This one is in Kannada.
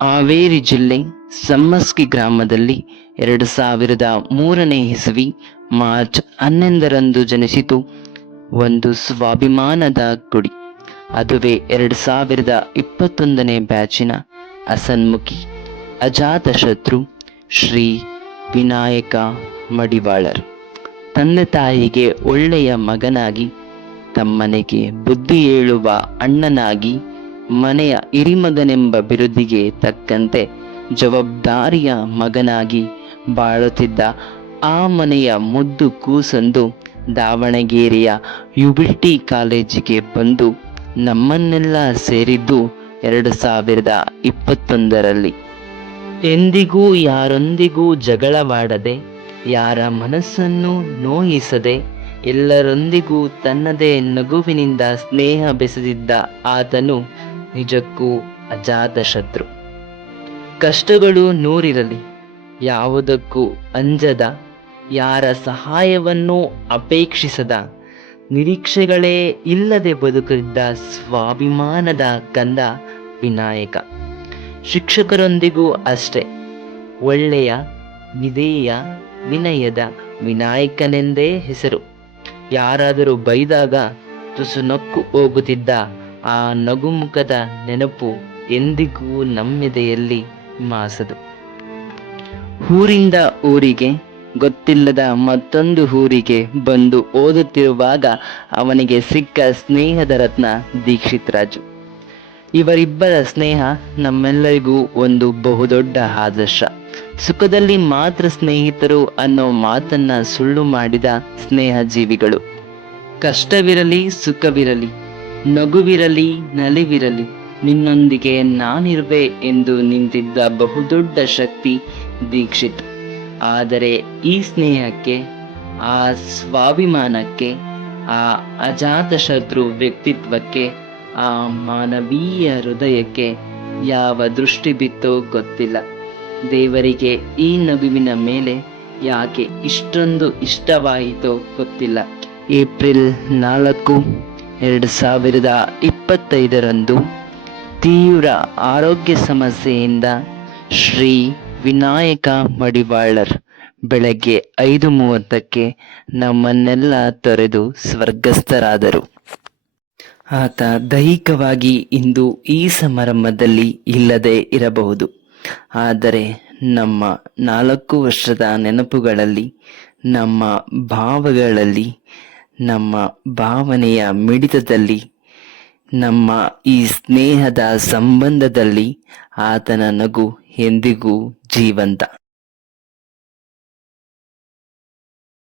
ಹಾವೇರಿ ಜಿಲ್ಲೆ ಸಮ್ಮಸ್ಗಿ ಗ್ರಾಮದಲ್ಲಿ 2003ನೇ ಇಸವಿ ಮಾರ್ಚ್ 11ರಂದು ಜನಿಸಿತು ಒಂದು ಸ್ವಾಭಿಮಾನದ ಗುಡಿ. ಅದುವೇ 2021ನೇ ಬ್ಯಾಚಿನ ಹಸನ್ಮುಖಿ ಅಜಾತಶತ್ರು ಶ್ರೀ ವಿನಾಯಕ ಮಡಿವಾಳರ್. ತಂದೆ ತಾಯಿಗೆ ಒಳ್ಳೆಯ ಮಗನಾಗಿ, ತಮ್ಮನೆಗೆ ಬುದ್ಧಿ ಹೇಳುವ ಅಣ್ಣನಾಗಿ, ಮನೆಯ ಹಿರಿಮಗನೆಂಬ ಬಿರುದಿಗೆ ತಕ್ಕಂತೆ ಜವಾಬ್ದಾರಿಯ ಮಗನಾಗಿ ಬಾಳುತ್ತಿದ್ದ ಆ ಮನೆಯ ಮುದ್ದು ಕೂಸಂದು ದಾವಣಗೆರೆಯ ಯುಬಿಟಿ ಕಾಲೇಜಿಗೆ ಬಂದು ನಮ್ಮನ್ನೆಲ್ಲ ಸೇರಿದ್ದು 2021ರಲ್ಲಿ. ಎಂದಿಗೂ ಯಾರೊಂದಿಗೂ ಜಗಳವಾಡದೆ, ಯಾರ ಮನಸ್ಸನ್ನು ನೋಯಿಸದೆ, ಎಲ್ಲರೊಂದಿಗೂ ತನ್ನದೇ ನಗುವಿನಿಂದ ಸ್ನೇಹ ಬೆಸೆದಿದ್ದ ಆತನು ನಿಜಕ್ಕೂ ಅಜಾತಶತ್ರು. ಕಷ್ಟಗಳು ನೂರಿರಲಿ, ಯಾವುದಕ್ಕೂ ಅಂಜದ, ಯಾರ ಸಹಾಯವನ್ನೂ ಅಪೇಕ್ಷಿಸದ, ನಿರೀಕ್ಷೆಗಳೇ ಇಲ್ಲದೆ ಬದುಕಿದ್ದ ಸ್ವಾಭಿಮಾನದ ಕಂದ ವಿನಾಯಕ. ಶಿಕ್ಷಕರೊಂದಿಗೂ ಅಷ್ಟೇ, ಒಳ್ಳೆಯ, ವಿಧೇಯ, ವಿನಯದ ವಿನಾಯಕನೆಂದೇ ಹೆಸರು. ಯಾರಾದರೂ ಬೈದಾಗ ತುಸು ನಕ್ಕು ಹೋಗುತ್ತಿದ್ದ ಆ ನಗುಮುಖದ ನೆನಪು ಎಂದಿಗೂ ನಮ್ಮೆದೆಯಲ್ಲಿ ಮಾಸದು. ಊರಿಂದ ಊರಿಗೆ, ಗೊತ್ತಿಲ್ಲದ ಮತ್ತೊಂದು ಊರಿಗೆ ಬಂದು ಓದುತ್ತಿರುವಾಗ ಅವನಿಗೆ ಸಿಕ್ಕ ಸ್ನೇಹದ ರತ್ನ ದೀಕ್ಷಿತ್ ರಾಜು. ಇವರಿಬ್ಬರ ಸ್ನೇಹ ನಮ್ಮೆಲ್ಲರಿಗೂ ಒಂದು ಬಹುದೊಡ್ಡ ಆದರ್ಶ. ಸುಖದಲ್ಲಿ ಮಾತ್ರ ಸ್ನೇಹಿತರು ಅನ್ನೋ ಮಾತನ್ನ ಸುಳ್ಳು ಮಾಡಿದ ಸ್ನೇಹ ಜೀವಿಗಳು. ಕಷ್ಟವಿರಲಿ, ಸುಖವಿರಲಿ, ನಗುವಿರಲಿ, ನಲಿವಿರಲಿ, ನಿನ್ನೊಂದಿಗೆ ನಾನಿರುವೆ ಎಂದು ನಿಂತಿದ್ದ ಬಹುದೊಡ್ಡ ಶಕ್ತಿ ದೀಕ್ಷಿತ್. ಆದರೆ ಈ ಸ್ನೇಹಕ್ಕೆ, ಆ ಸ್ವಾಭಿಮಾನಕ್ಕೆ, ಆ ಅಜಾತಶತ್ರು ವ್ಯಕ್ತಿತ್ವಕ್ಕೆ, ಆ ಮಾನವೀಯ ಹೃದಯಕ್ಕೆ ಯಾವ ದೃಷ್ಟಿ ಬಿತ್ತೋ ಗೊತ್ತಿಲ್ಲ. ದೇವರಿಗೆ ಈ ನಗುವಿನ ಮೇಲೆ ಯಾಕೆ ಇಷ್ಟೊಂದು ಇಷ್ಟವಾಯಿತೋ ಗೊತ್ತಿಲ್ಲ. ಏಪ್ರಿಲ್ 4, 2025ರಂದು ತೀವ್ರ ಆರೋಗ್ಯ ಸಮಸ್ಯೆಯಿಂದ ಶ್ರೀ ವಿನಾಯಕ ಮಡಿವಾಳರ್ ಬೆಳಗ್ಗೆ 5:30ಕ್ಕೆ ನಮ್ಮನ್ನೆಲ್ಲ ತೊರೆದು ಸ್ವರ್ಗಸ್ಥರಾದರು. ಆತ ದೈಹಿಕವಾಗಿ ಇಂದು ಈ ಸಮಾರಂಭದಲ್ಲಿ ಇಲ್ಲದೆ ಇರಬಹುದು. ಆದರೆ ನಮ್ಮ 4 ವರ್ಷದ ನೆನಪುಗಳಲ್ಲಿ, ನಮ್ಮ ಭಾವಗಳಲ್ಲಿ, ನಮ್ಮ ಭಾವನೆಯ ಮಿಡಿತದಲ್ಲಿ, ನಮ್ಮ ಈ ಸ್ನೇಹದ ಸಂಬಂಧದಲ್ಲಿ ಆತನ ನಗು ಎಂದಿಗೂ ಜೀವಂತ.